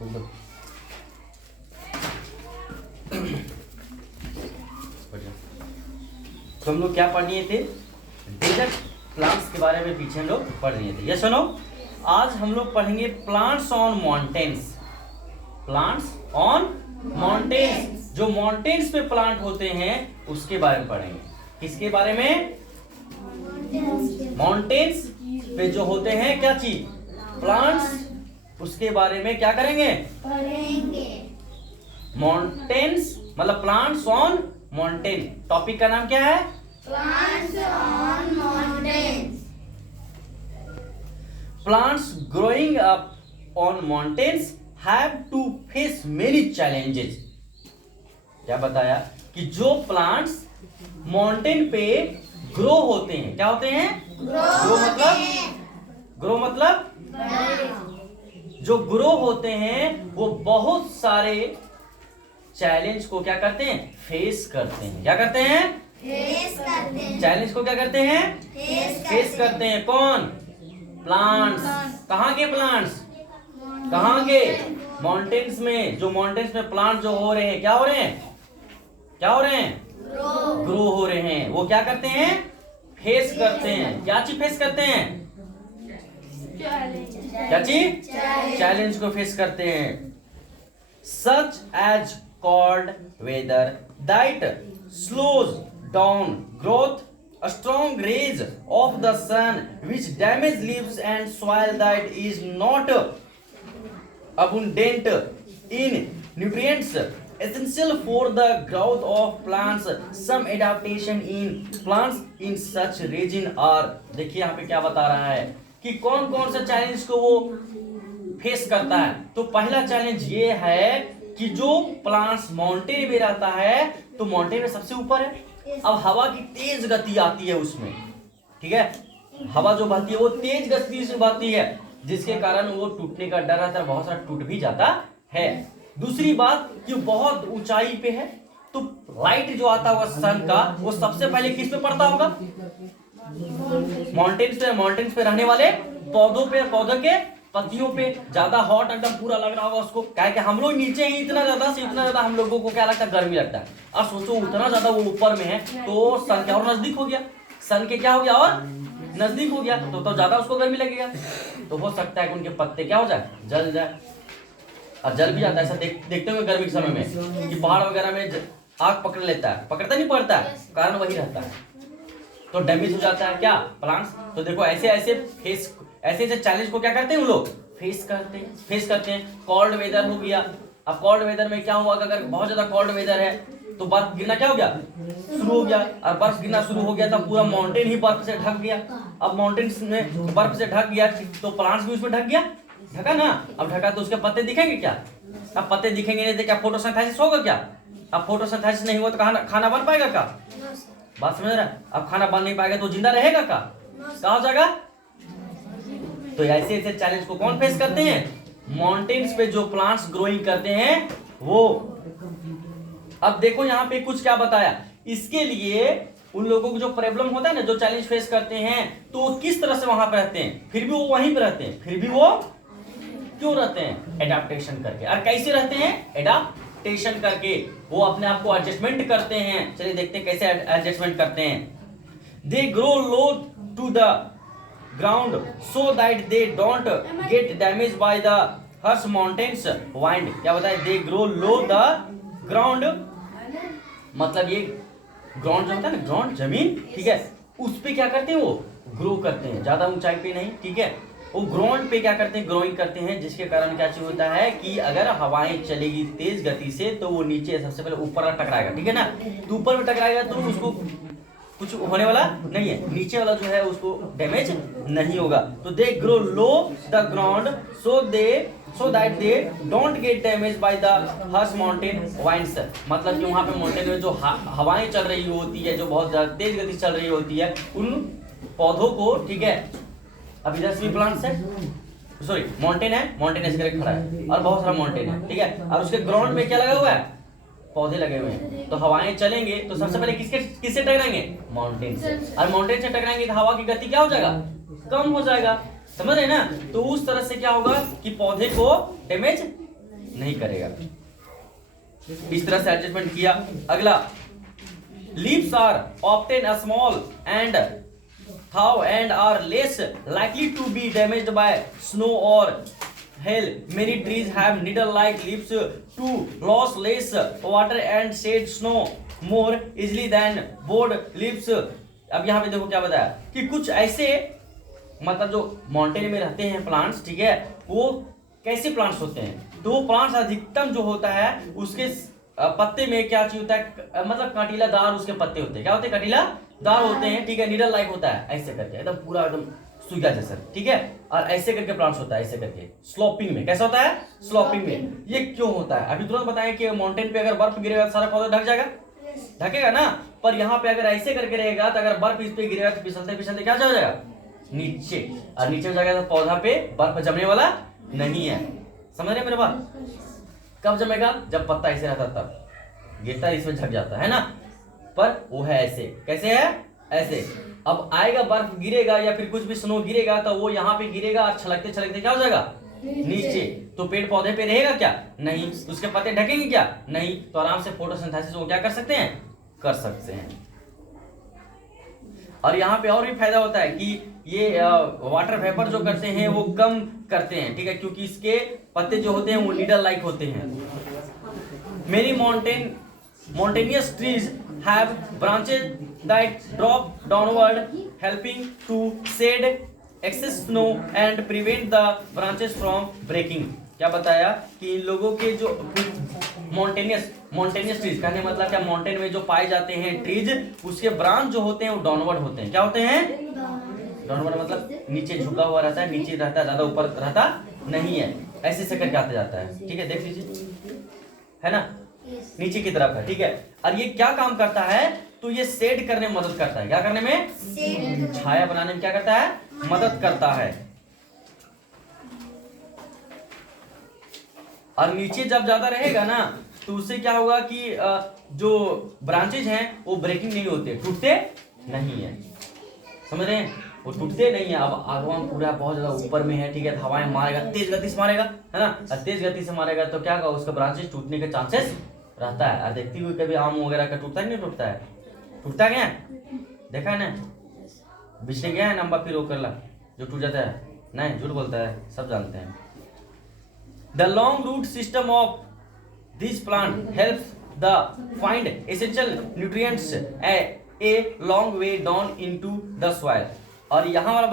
बढ़िया। तो हम लोग क्या पढ़ लिए थे? डेजर्ट प्लांट्स के बारे में पीछे हम लोग पढ़ लिए थे। यस और नो? आज हम लोग पढ़ेंगे plants on mountains. Plants on mountains, जो माउंटेन्स पे प्लांट होते हैं उसके बारे में पढ़ेंगे। किसके बारे में? माउंटेन्स पे जो होते हैं क्या चीज? प्लांट्स, उसके बारे में क्या करेंगे? पढ़ेंगे। माउंटेन्स मतलब प्लांट्स ऑन माउंटेन। टॉपिक का नाम क्या है? Plants on mountains. Plants growing up on mountains have to face many challenges. क्या बताया कि जो प्लांट्स माउंटेन पे ग्रो होते हैं, क्या होते हैं? ग्रो मतलब जो ग्रो होते हैं वो बहुत सारे चैलेंज को क्या करते हैं? फेस करते हैं। क्या करते हैं? फेस करते हैं। चैलेंज को क्या करते हैं? फेस करते हैं। कौन? प्लांट्स। कहाँ के प्लांट्स? कहाँ के? माउंटेन्स में। जो माउंटेन्स में प्लांट जो हो रहे हैं, क्या हो रहे हैं? क्या हो रहे हैं? ग्रो हो रहे हैं। वो क्या करते हैं? फेस करते हैं। क्या चीज फेस करते हैं? क्या चीज? चैलेंज को फेस करते हैं। Such as cold weather that slows down growth, a strong rays of the sun which damage leaves and soil that is not abundant in nutrients essential for the growth of plants. Some adaptation in plants in such region are, देखिए यहाँ पे क्या बता रहा है कि कौन कौन सा चैलेंज को वो फेस करता है। तो पहला चैलेंज ये है कि जो प्लांट्स माउंटेन में रहता है, तो माउंटेन में सबसे ऊपर है। अब हवा की तेज गति आती है उसमें, ठीक है? हवा जो बहती है वो तेज गति से बहती है, जिसके कारण वो टूटने का डर रहता है, बहुत सारा टूट भी जाता है। दूसरी बात कि बहुत ऊंचाई पे है, तो लाइट जो आता होगा सन का, वो सबसे पहले किस पे पड़ता होगा? माउंटेन्स पे रहने वाले पौधों पे, पौधों के पत्तियों पे। ज्यादा हॉट एकदम पूरा लग रहा होगा उसको, क्या है कि हम लोग नीचे ही इतना ज्यादा हम लोगों को क्या लगता है? गर्मी लगता है। और सोचो उतना ज्यादा वो ऊपर में है, तो सन क्या और नजदीक हो गया? सन के क्या हो गया? और नजदीक हो गया, तो ज्यादा उसको गर्मी लगेगा। तो हो सकता है कि उनके पत्ते क्या हो जाए? जल जाए। और जल भी जाता है। ऐसा देखते हुए गर्मी के समय में कि पहाड़ वगैरह में आग पकड़ लेता है, पकड़ता नहीं पड़ता है, कारण वही रहता है, तो डैमेज हो जाता है क्या? प्लांट्स। तो देखो ऐसे चैलेंज को क्या करते हैं? वो लोग फेस करते हैं। कॉल्ड वेदर हो गया। अब कॉल्ड वेदर में क्या हुआ? अगर बहुत ज्यादा कॉल्ड वेदर है तो बर्फ गिरना क्या हो गया? शुरू हो गया। और बर्फ गिरना शुरू हो गया तो पूरा माउंटेन ही बर्फ से ढक गया। अब माउंटेन्स में बर्फ से ढक गया तो प्लांट्स भी उसमें ढक गया, ढका ना। अब ढका तो उसके पत्ते दिखेंगे क्या? अब पत्ते दिखेंगे नहीं तो क्या फोटोसिंथेसिस होगा क्या? अब फोटोसिंथेसिस नहीं हुआ तो खाना बन पाएगा क्या? बात समझ रहा है? अब खाना बन नहीं पाएगा तो जिंदा रहेगा क्या? कहाँ हो जाएगा? तो ऐसे चैलेंज को कौन फेस करते हैं? माउंटेन्स पे जो प्लांट्स ग्रोइंग करते हैं वो। अब देखो यहाँ पे कुछ क्या बताया। इसके लिए उन लोगों को जो प्रॉब्लम होता है ना, जो चैलेंज फेस करते हैं, तो वो किस तरह से वहां पे रहते हैं? फिर भी वो वहीं पे रहते हैं। फिर भी वो क्यों रहते हैं? एडाप्टेशन करके। और कैसे रहते हैं? एडाप्टेशन करके। वो अपने आप को एडजस्टमेंट करते हैं। चलिए देखते हैं कैसे एडजस्टमेंट करते हैं। They grow low to the ground so that they don't get damaged by the harsh mountains wind. क्या बताया? they grow low the ground, मतलब ये ग्राउंड जो होता है ना, ग्राउंड जमीन, ठीक है, उस पे क्या करते हैं? वो ग्रो करते हैं, ज्यादा ऊंचाई पे नहीं, ठीक है। वो ग्राउंड पे क्या करते हैं? ग्रोइंग करते हैं, जिसके कारण क्या चीज होता है कि अगर हवाएं चलेगी तेज गति से तो वो नीचे सबसे पहले ऊपर टकराएगा, ठीक है ना। तो ऊपर में टकराएगा तो उसको कुछ होने वाला नहीं है, नीचे वाला जो है उसको डैमेज नहीं होगा। तो they grow low the ground so that they don't get damage by the harsh mountain winds. मतलब कि वहां पे माउंटेन में जो हवाएं चल रही होती है, जो बहुत ज्यादा तेज गति चल रही होती है, उन पौधों को, ठीक है। अब इधर से भी प्लांट्स है, सॉरी माउंटेन है, माउंटेन ऐसे करके खड़ा है और बहुत सारा माउंटेन है, ठीक है। और उसके ग्राउंड में क्या लगा हुआ है? पौधे लगे हुए हैं। तो हवाएं चलेंगे तो सबसे पहले किससे टकराएंगे? माउंटेन से। और माउंटेन से टकराएंगे तो हवा की गति क्या हो जाएगा? कम हो जाएगा। समझ रहे ना? तो उस तरह से क्या होगा कि पौधे को डैमेज नहीं करेगा। इस तरह से एडजस्टमेंट किया। अगला, leaves are often a small and though and are less likely to be damaged by snow or hail. Many trees have needle-like leaves to lose less water and shed snow more easily than board leaves. अब यहाँ पे देखो क्या बताया कि कुछ ऐसे मतलब जो माउंटेन में रहते हैं प्लांट्स, ठीक है, वो कैसे प्लांट्स होते हैं, तो वो प्लांट्स अधिकतम जो होता है उसके पत्ते में क्या चीज होता है, मतलब कांटीलादार उसके पत्ते होते हैं। क्या होते हैं? कांटीलादार होते हैं, ठीक है, नीडल लाइक होता है, ऐसे करके एकदम पूरा एकदम सूखा जैसा, ठीक है। और ऐसे करके प्लांट्स होता है, ऐसे करके स्लोपिंग में। कैसा होता है? स्लोपिंग में। ये क्यों होता है? अभी तुरंत बताएं कि माउंटेन पे अगर बर्फ गिरेगा तो सारा पौधा ढक जाएगा, ढकेगा ना। पर यहाँ पे अगर ऐसे करके रहेगा तो अगर बर्फ इस पे गिरेगा तो फिसलते फिसलते क्या हो जाएगा? नीचे। और नीचे हो जाएगा तो पौधा पे बर्फ जमने वाला नहीं है। समझ रहे मेरे बात? कब जमेगा? जब पत्ता ऐसे रहता तब गिरता इसमें झक जाता है ना। पर वो है ऐसे। कैसे है? ऐसे। अब आएगा बर्फ गिरेगा या फिर कुछ भी स्नो गिरेगा तो वो यहाँ पे गिरेगा और छलकते छलकते क्या हो जाएगा? नीचे। तो पेड़ पौधे पे रहेगा क्या? नहीं। उसके पत्ते ढकेंगे क्या? नहीं। तो आराम से फोटोसिंथेसिस वो क्या कर सकते हैं? कर सकते हैं। और यहाँ पे और भी फायदा होता है कि ये वाटर वेपर जो करते हैं वो कम करते हैं, ठीक है, क्योंकि इसके पत्ते जो होते हैं वो नीडल लाइक होते हैं। Many mountainous trees have branches that drop downward, helping to shed excess snow and prevent the branches from breaking. क्या बताया कि इन लोगों के जो माउंटेनियस ट्रीज, कहने मतलब क्या, माउंटेन में जो पाए जाते हैं ट्रीज, उसके ब्रांच जो होते हैं वो डाउनवर्ड होते हैं। क्या होते हैं? डाउनवर्ड मतलब नीचे झुका हुआ रहता है, नीचे रहता है, ज्यादा ऊपर रहता नहीं है, ऐसे से करके आता जाता है, ठीक है। देख लीजिए, है ना, नीचे की तरफ है, ठीक है। और ये क्या काम करता है? तो ये शेड करने में मदद करता है। क्या करने में? छाया बनाने में क्या करता है? मदद करता है। और नीचे जब ज्यादा रहेगा ना तो उससे क्या होगा कि जो ब्रांचेज हैं वो ब्रेकिंग नहीं होते, टूटते नहीं है। समझ रहे हैं? वो टूटते नहीं है। अब आगवान पूरा बहुत ज्यादा ऊपर में है, ठीक है, हवाएं मारेगा, तेज गति से मारेगा, है ना। और तेज गति से मारेगा तो क्या होगा? उसका ब्रांचेज टूटने के चांसेस रहता है। और देखती हुई कभी आम वगैरह का टूटता है नहीं? टूटता है, टूटता क्या है? देखा है ना, बिछने गया है नंबर फिर वो करला जो टूट जाता है, नहीं झूठ बोलता है, सब जानते हैं। The long route system of this plant helps the find essential nutrients a long way down into the soil. और यहाँ वाला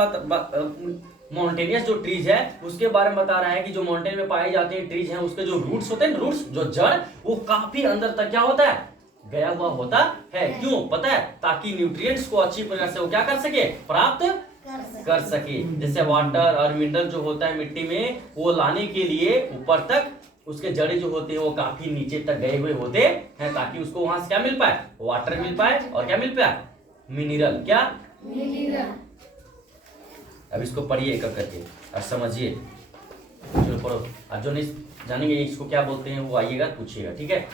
माउंटेनियस जो ट्रीज है उसके बारे में बता रहा है कि जो माउंटेन में पाए जाते हैं ट्रीज हैं, उसके जो रूट्स होते हैं, रूट्स जो जड़, वो काफी अंदर तक क्या होता है? गया हुआ होता है। क्यों पता है? ताकि न्यूट्रिएंट्स को अच्छी प्रकार से वो क्या कर सके? प्राप्त कर सके। जैसे वाटर और मिनरल जो होता है मिट्टी में, वो लाने के लिए ऊपर तक उसके जड़ें जो होते हैं वो काफी नीचे तक गए हुए होते हैं, ताकि उसको वहां से क्या मिल पाए? वाटर मिल पाए और क्या मिल पाए? मिनरल। क्या? मिनरल। अब इसको पढ़िए एक करके और समझिए। चलो पढ़ो। अब जो नहीं जानेंगे इसको क्या बोलते हैं वो आइएगा पूछिएगा, ठीक है।